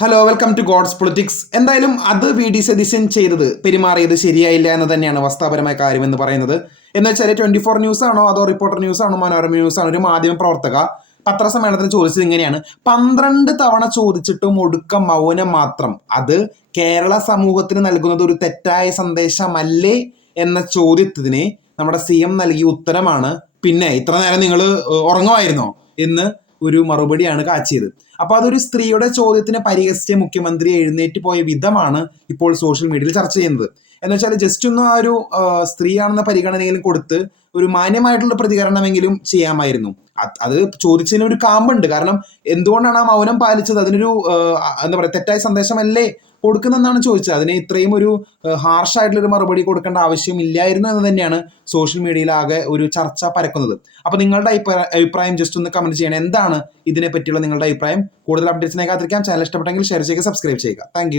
Hello welcome to God's politics. എന്തായാലും അത് V D Satheesan ചെയ്തത് പെരുമാറിയത് ശരിയായില്ല എന്ന് തന്നെയാണ് വസ്തുതാപരമായ കാര്യം എന്ന് പറയുന്നത്. എന്ന് വെച്ചാൽ 24 ന്യൂസ് ആണോ അതോ റിപ്പോർട്ടർ ന്യൂസ് ആണോ മനോരമ ന്യൂസ് ആണോ ഒരു മാധ്യമ പ്രവർത്തക പത്രസമ്മേളനത്തിൽ ചോദിച്ചത് ഇങ്ങനെയാണ്: 12 തവണ ചോദിച്ചിട്ടും ഒടുക്കം മൗനം മാത്രം, അത് കേരള സമൂഹത്തിന് നൽകുന്നത് ഒരു തെറ്റായ സന്ദേശമല്ലേ എന്ന ചോദ്യത്തിന് നമ്മുടെ CM നൽകിയ ഉത്തരമാണ്, പിന്നെ ഇത്ര നേരം നിങ്ങൾ ഉറങ്ങുമായിരുന്നോ എന്ന് ഒരു മറുപടിയാണ് കാച്ചിയത്. അപ്പൊ അതൊരു സ്ത്രീയുടെ ചോദ്യത്തിന് പരിഹസിച്ച മുഖ്യമന്ത്രി എഴുന്നേറ്റ് പോയ വിധമാണ് ഇപ്പോൾ സോഷ്യൽ മീഡിയയിൽ ചർച്ച ചെയ്യുന്നത്. എന്ന് വെച്ചാൽ ജസ്റ്റ് ഒന്ന് ആ ഒരു സ്ത്രീയാണെന്ന പരിഗണനയിലും കൊടുത്ത് ഒരു മാന്യമായിട്ടുള്ള പ്രതികരണമെങ്കിലും ചെയ്യാമായിരുന്നു. അത് ചോദിച്ചതിന് ഒരു കാമ്പുണ്ട്. കാരണം എന്തുകൊണ്ടാണ് ആ മൗനം പാലിച്ചത്? അതിനൊരു എന്താ പറയുക, തെറ്റായ സന്ദേശമല്ലേ കൊടുക്കുന്നെന്നാണ് ചോദിച്ചത്. അതിന് ഇത്രയും ഒരു ഹാർഷായിട്ടുള്ള ഒരു മറുപടി കൊടുക്കേണ്ട ആവശ്യമില്ലായിരുന്നു എന്ന് തന്നെയാണ് സോഷ്യൽ മീഡിയയിൽ ആകെ ഒരു ചർച്ച പരക്കുന്നത്. അപ്പൊ നിങ്ങളുടെ അഭിപ്രായം ജസ്റ്റ് ഒന്ന് കമന്റ് ചെയ്യണം. എന്താണ് ഇതിനെ പറ്റിയുള്ള നിങ്ങളുടെ അഭിപ്രായം? കൂടുതൽ അപ്ഡേറ്റ്സിനെ കാത്തിരിക്കാം. ചാനൽ ഇഷ്ടപ്പെട്ടെങ്കിൽ ഷെയർ ചെയ്യുക, സബ്സ്ക്രൈബ് ചെയ്യുക. താങ്ക്